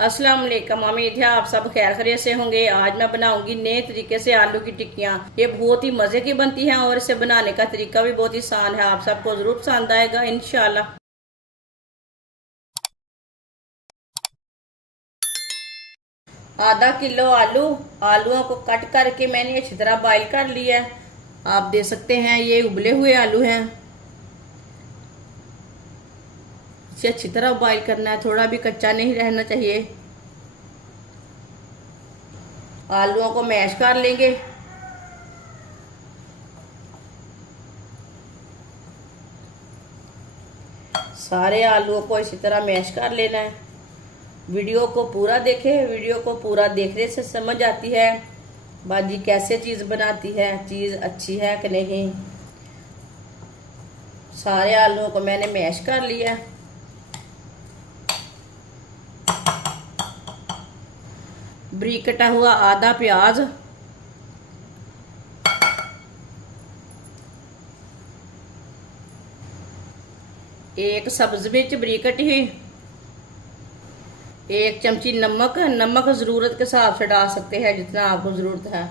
अस्सलाम वालेकुम। उम्मीद है आप सब खैर खैरियत से होंगे। आज मैं बनाऊंगी नए तरीके से आलू की टिक्कियाँ। ये बहुत ही मज़े की बनती हैं और इसे बनाने का तरीका भी बहुत ही आसान है। आप सबको ज़रूर पसंद आएगा इंशाल्लाह। आधा किलो आलूओं को कट करके मैंने अच्छी तरह बॉईल कर लिया है। आप देख सकते हैं ये उबले हुए आलू हैं। इसे अच्छी तरह बॉईल करना है, थोड़ा भी कच्चा नहीं रहना चाहिए। आलूओं को मैश कर लेंगे। सारे आलूओं को इसी तरह मैश कर लेना है। वीडियो को पूरा देखें, वीडियो को पूरा देखने से समझ आती है बाजी कैसे चीज़ बनाती है, चीज़ अच्छी है कि नहीं। सारे आलूओं को मैंने मैश कर लिया। बारीक कटा हुआ आधा प्याज, एक सब्ज मिर्च बारीक कटी हुई, एक चमची नमक ज़रूरत के हिसाब से डाल सकते हैं जितना आपको ज़रूरत है।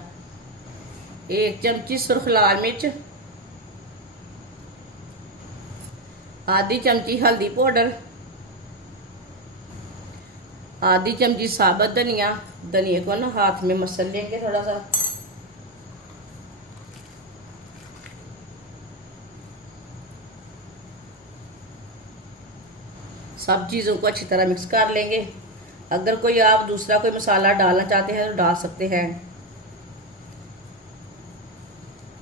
एक चमची सुर्ख लाल मिर्च, आधी चमची हल्दी पाउडर, आधी चमची साबुत धनिया। धनिया को ना हाथ में मसल लेंगे थोड़ा सा। सब चीज़ों को अच्छी तरह मिक्स कर लेंगे। अगर कोई आप दूसरा कोई मसाला डालना चाहते हैं तो डाल सकते हैं,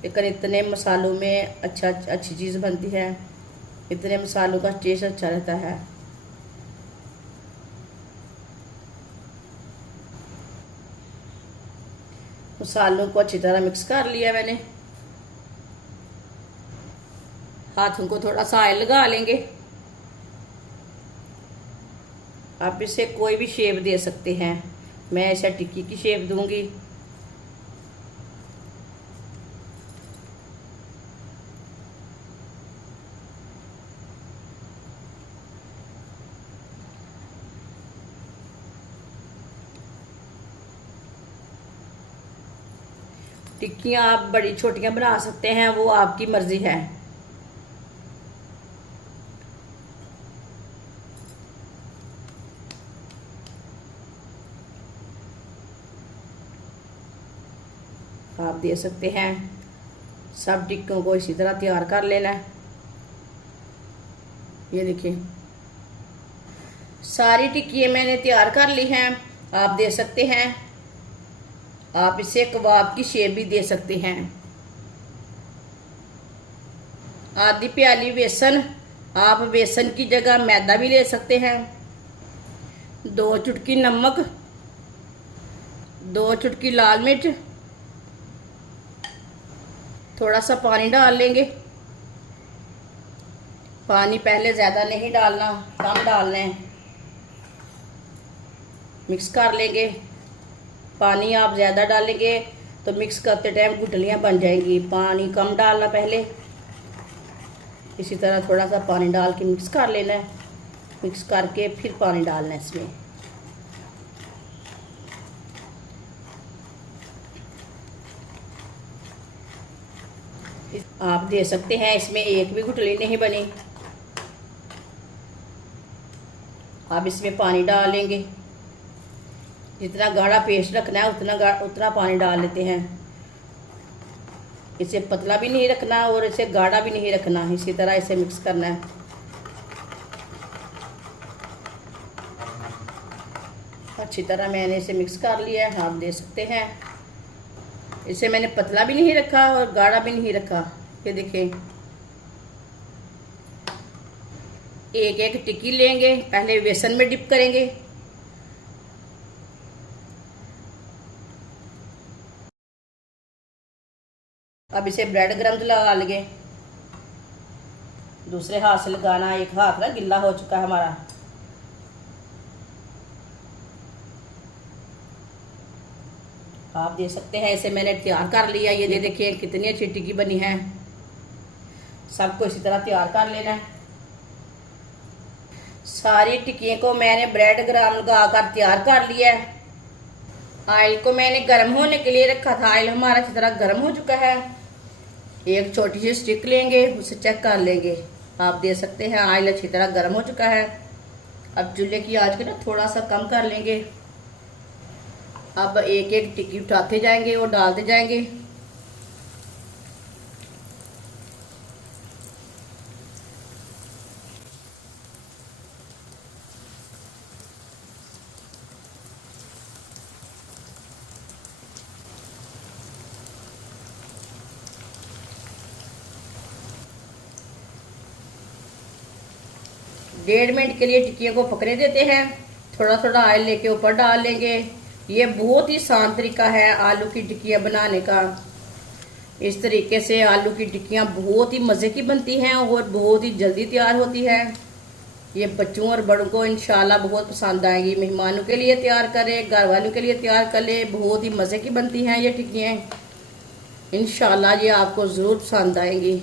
लेकिन इतने मसालों में अच्छी चीज़ बनती है। इतने मसालों का टेस्ट अच्छा रहता है। मसालों को अच्छी तरह मिक्स कर लिया मैंने। हाथों को थोड़ा सा ऑयल लगा लेंगे। आप इसे कोई भी शेप दे सकते हैं। मैं इसे टिक्की की शेप दूंगी। टिक्कियाँ आप बड़ी छोटियाँ बना सकते हैं, वो आपकी मर्जी है। आप दे सकते हैं। सब टिक्कों को इसी तरह तैयार कर लेना है। ये देखिए सारी टिक्कियाँ मैंने तैयार कर ली हैं। आप दे सकते हैं। आप इसे कबाब की शेप भी दे सकते हैं। आधी प्याली बेसन, आप बेसन की जगह मैदा भी ले सकते हैं। 2 चुटकी नमक, 2 चुटकी लाल मिर्च, थोड़ा सा पानी डाल लेंगे। पानी पहले ज़्यादा नहीं डालना, कम डालना है। मिक्स कर लेंगे। पानी आप ज़्यादा डालेंगे तो मिक्स करते टाइम गुठलियाँ बन जाएंगी। पानी कम डालना पहले। इसी तरह थोड़ा सा पानी डाल के मिक्स कर लेना है। मिक्स करके फिर पानी डालना है इसमें। आप दे सकते हैं इसमें एक भी गुठली नहीं बनी। आप इसमें पानी डालेंगे। जितना गाढ़ा पेस्ट रखना है उतना पानी डाल लेते हैं। इसे पतला भी नहीं रखना और इसे गाढ़ा भी नहीं रखना। इसी तरह इसे मिक्स करना है। अच्छी तरह मैंने इसे मिक्स कर लिया है। आप देख सकते हैं इसे मैंने पतला भी नहीं रखा और गाढ़ा भी नहीं रखा। ये देखें एक एक टिक्की लेंगे, पहले बेसन में डिप करेंगे। अब इसे ब्रेड क्रम्स लगा लेंगे। दूसरे हाथ से लगाना, एक हाथ ना गिल्ला हो चुका है हमारा। आप देख सकते हैं इसे मैंने तैयार कर लिया। ये देखिए कितनी अच्छी टिक्की बनी है। सबको इसी तरह तैयार कर लेना है। सारी टिक्कियों को मैंने ब्रेड ग्राम लगाकर तैयार कर लिया है। ऑयल को मैंने गर्म होने के लिए रखा था। ऑयल हमारा अच्छी तरह गर्म हो चुका है। एक छोटी सी स्टिक लेंगे, उसे चेक कर लेंगे। आप देख सकते हैं ऑयल अच्छी तरह गर्म हो चुका है। अब चूल्हे की आंच को ना थोड़ा सा कम कर लेंगे। अब एक एक टिक्की उठाते जाएंगे और डालते जाएंगे। डेढ़ मिनट के लिए टिक्कियों को पकने देते हैं। थोड़ा थोड़ा ऑयल लेके ऊपर डाल लेंगे। ये बहुत ही आसान तरीका है आलू की टिक्कियाँ बनाने का। इस तरीके से आलू की टिक्कियाँ बहुत ही मज़े की बनती हैं और बहुत ही जल्दी तैयार होती है। ये बच्चों और बड़ों को इंशाल्लाह बहुत पसंद आएगी। मेहमानों के लिए तैयार करें, घर वालों के लिए तैयार कर ले। बहुत ही मज़े की बनती हैं ये टिक्कियाँ। इंशाल्लाह ये आपको ज़रूर पसंद आएंगी।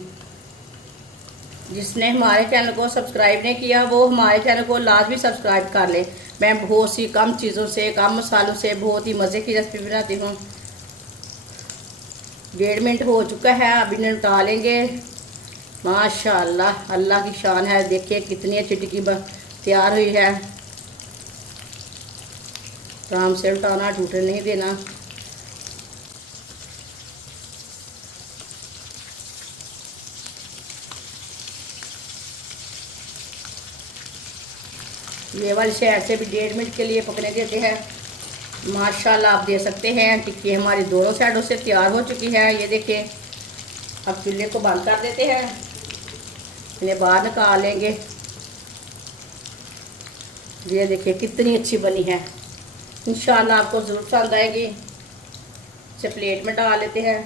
जिसने हमारे चैनल को सब्सक्राइब नहीं किया वो हमारे चैनल को लाजमी सब्सक्राइब कर ले। मैं बहुत सी कम चीज़ों से, कम मसालों से बहुत ही मज़े की रेसिपी बनाती हूँ। 1.5 मिनट हो चुका है। अब इन्हें उठा लेंगे। माशाअल्लाह, अल्लाह की शान है। देखिए कितनी अच्छी टिक्की तैयार हुई है। आराम से उठाना, टूटने नहीं देना। ये वाली साइड से भी 1.5 मिनट के लिए पकने देते हैं। माशाल्लाह आप देख सकते हैं टिक्की हमारी दोनों साइडों से तैयार हो चुकी है। ये देखिए। अब चूल्हे को बंद कर देते हैं। इन्हें बाहर निकाल लेंगे। ये देखिए कितनी अच्छी बनी है। इंशाल्लाह आपको ज़रूर पसंद आएगी। इसे प्लेट में डाल लेते हैं।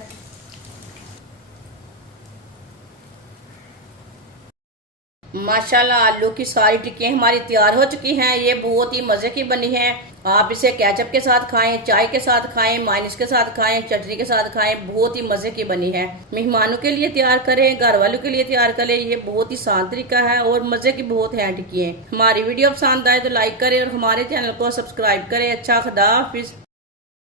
माशाल्लाह आलू की सारी टिक्कियाँ हमारी तैयार हो चुकी हैं। ये बहुत ही मज़े की बनी है। आप इसे केचप के साथ खाएं, चाय के साथ खाएं, मायोनीज के साथ खाएं, चटनी के साथ खाएं। बहुत ही मज़े की बनी है। मेहमानों के लिए तैयार करें, घर वालों के लिए तैयार करें। ये बहुत ही आसान तरीका है और मज़े की बहुत है टिक्कियाँ। हमारी वीडियो पसंद आए तो लाइक करें और हमारे चैनल को सब्सक्राइब करें। अच्छा, खुदा हाफिज़।